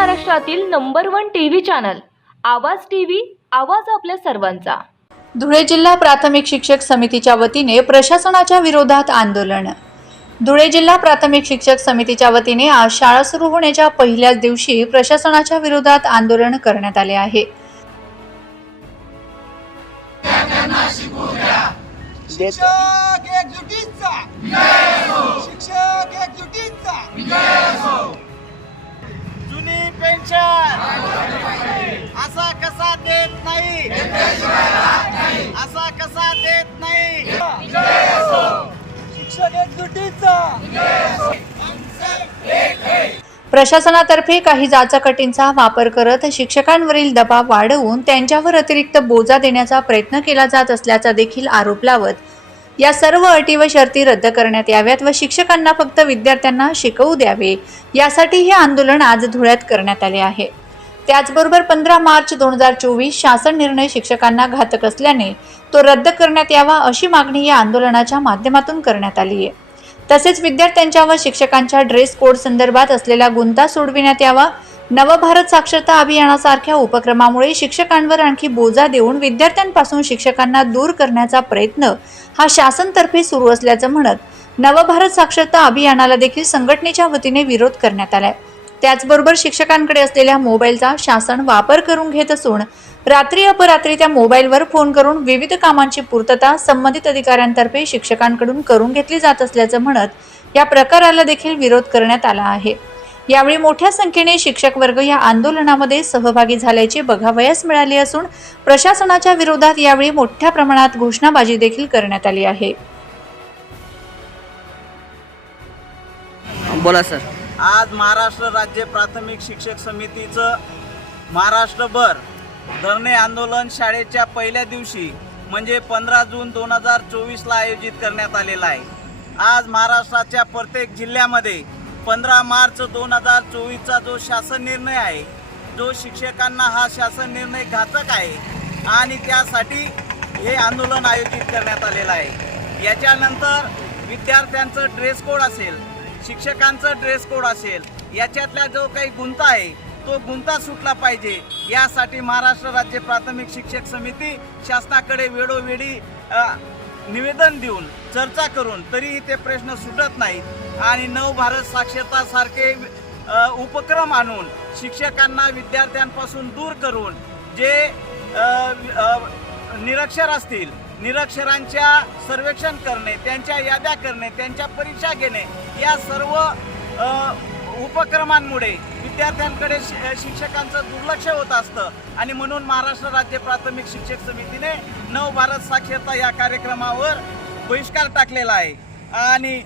महाराष्ट्रातील number one TV channel Awaaz TV Awaaz आपल्या सर्वांचा. धुळे जिल्हा प्राथमिक शिक्षक समितीच्या वतीने प्रशासनाच्या विरोधात आंदोलन. धुळे जिल्हा प्राथमिक शिक्षक समितीच्या वतीने आज शाळा सुरू होण्याच्या पहिल्याच दिवशी प्रशासनाच्या विरोधात आंदोलन करण्यात आले आहे. शिक्षक पेन्शन असा कसा देत नाही? असा कसा देत नाही? प्रशासनातर्फे काही जाचाकटींचा वापर करत शिक्षकांवरील दबाव वाढवून त्यांच्यावर अतिरिक्त बोजा देण्याचा प्रयत्न केला जात असल्याचा देखील आरोप लावत या सर्व अटी व शर्ती रद्द करण्यात याव्यात व शिक्षकांना फक्त विद्यार्थ्यांना शिकवू द्यावे. यासाठी हे आंदोलन आज धुळ्यात करण्यात आले आहे. त्याचबरोबर पंधरा मार्च दोन हजार चोवीस शासन निर्णय शिक्षकांना घातक असल्याने तो रद्द करण्यात यावा अशी मागणी या आंदोलनाच्या माध्यमातून करण्यात आली आहे. तसेच विद्यार्थ्यांच्या व शिक्षकांच्या ड्रेस कोड संदर्भात असलेला गुंता सोडविण्यात यावा नवभारत साक्षरता अभियानासारख्या उपक्रमामुळे शिक्षकांवर आणखी बोजा देऊन विद्यार्थ्यांपासून शिक्षकांना दूर करण्याचा प्रयत्न हा शासनतर्फे सुरू असल्याचं म्हणत नवभारत साक्षरता अभियानाला देखील संघटनेच्या वतीने विरोध करण्यात आलाय. त्याचबरोबर शिक्षकांकडे असलेल्या मोबाईलचा शासन वापर करून घेत असून रात्री अपरात्री त्या मोबाईलवर फोन करून विविध कामांची पूर्तता संबंधित अधिकाऱ्यांतर्फे शिक्षकांकडून करून घेतली जात असल्याचं म्हणत या प्रकाराला देखील विरोध करण्यात आला आहे. यावेळी मोठ्या संख्येने शिक्षक वर्ग या आंदोलनामध्ये सहभागी झाल्याचे बघावयास मिळाले असून प्रशासनाच्या विरोधात यावेळी मोठ्या प्रमाणात घोषणाबाजी देखील करण्यात आली आहे. बोला सर. आज महाराष्ट्र राज्य प्राथमिक शिक्षक समितीचं महाराष्ट्रभर धरणे आंदोलन शाळेच्या पहिल्या दिवशी म्हणजे पंधरा जून दोन हजार चोवीसला आयोजित करण्यात आलेला आहे. आज महाराष्ट्राच्या प्रत्येक जिल्ह्यामध्ये पंधरा मार्च दोन हजार चोवीसचा जो शासन निर्णय आहे जो शिक्षकांना हा शासन निर्णय घातक आहे आणि त्यासाठी हे आंदोलन आयोजित करण्यात आलेलं आहे. याच्यानंतर विद्यार्थ्यांचं ड्रेस कोड असेल शिक्षकांचं ड्रेस कोड असेल याच्यातला जो काही गुंता आहे तो गुंता सुटला पाहिजे. यासाठी महाराष्ट्र राज्य प्राथमिक शिक्षक समिती शासनाकडे वेळोवेळी निवेदन देऊन चर्चा करून तरीही ते प्रश्न सुटत नाहीत. आणि नव भारत साक्षरता सारखे उपक्रम आणून शिक्षकांना विद्यार्थ्यांपासून दूर करून जे निरक्षर असतील निरक्षरांच्या सर्वेक्षण करणे त्यांच्या याद्या करणे त्यांच्या परीक्षा घेणे या सर्व उपक्रमांमुळे विद्यार्थ्यांकडे शिक्षकांचं दुर्लक्ष होत असतं. आणि म्हणून महाराष्ट्र राज्य प्राथमिक शिक्षक समितीने नव भारत साक्षरता या कार्यक्रमावर बहिष्कार टाकलेला आहे. आणि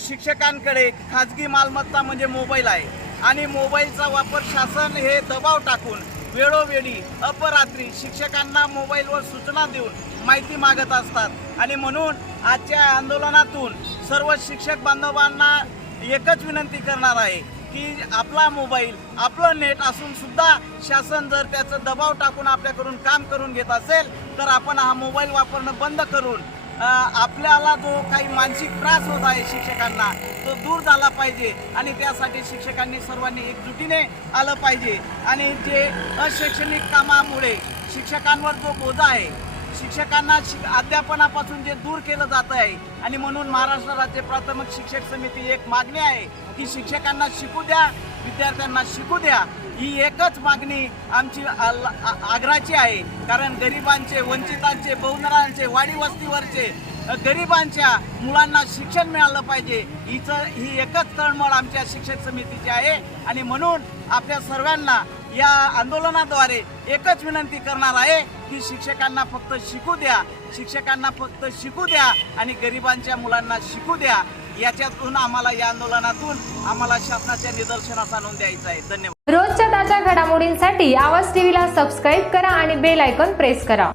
शिक्षकांकडे खाजगी मालमत्ता म्हणजे मोबाईल आहे. आणि मोबाईलचा वापर शासन हे दबाव टाकून वेळोवेळी अपरात्री शिक्षकांना मोबाईलवर सूचना देऊन माहिती मागत असतात. आणि म्हणून आजच्या आंदोलनातून सर्व शिक्षक बांधवांना एकच विनंती करणार आहे की आपला मोबाईल आपलं नेट असून सुद्धा शासन जर त्याचं दबाव टाकून आपल्याकडून काम करून घेत असेल तर आपण हा मोबाईल वापरणं बंद करून आपल्याला जो काही मानसिक त्रास होत आहे शिक्षकांना तो दूर झाला पाहिजे आणि त्यासाठी शिक्षकांनी सर्वांनी एकजुटीने आलं पाहिजे. आणि जे अशैक्षणिक कामामुळे शिक्षकांवर जो बोजा आहे शिक्षकांना शिक अध्यापनापासून जे दूर केलं जात आहे आणि म्हणून महाराष्ट्र राज्य प्राथमिक शिक्षक समिती एक मागणी आहे की शिक्षकांना शिकू द्या विद्यार्थ्यांना शिकू द्या. ही एकच मागणी आमची आ- आग्रहाची आहे. कारण गरिबांचे वंचितांचे बहुनरांचे वाडी वस्तीवरचे गरिबांच्या मुलांना शिक्षण मिळालं पाहिजे. हिचं ही एकच तळमळ आमच्या शिक्षक समितीची आहे. आणि म्हणून आपल्या सर्वांना या आंदोलनाद्वारे एकच विनंती करणार आहे की शिक्षकांना फक्त शिकू द्या. शिक्षकांना फक्त शिकू द्या आणि गरिबांच्या मुलांना शिकू द्या. याच्यातून आम्हाला या आंदोलनातून आम्हाला शासनाच्या निदर्शनास आणून द्यायचं आहे. धन्यवाद. रोजच्या ताज्या घडामोडींसाठी आवाज टीव्हीला सबस्क्राईब करा आणि बेल आयकॉन प्रेस करा.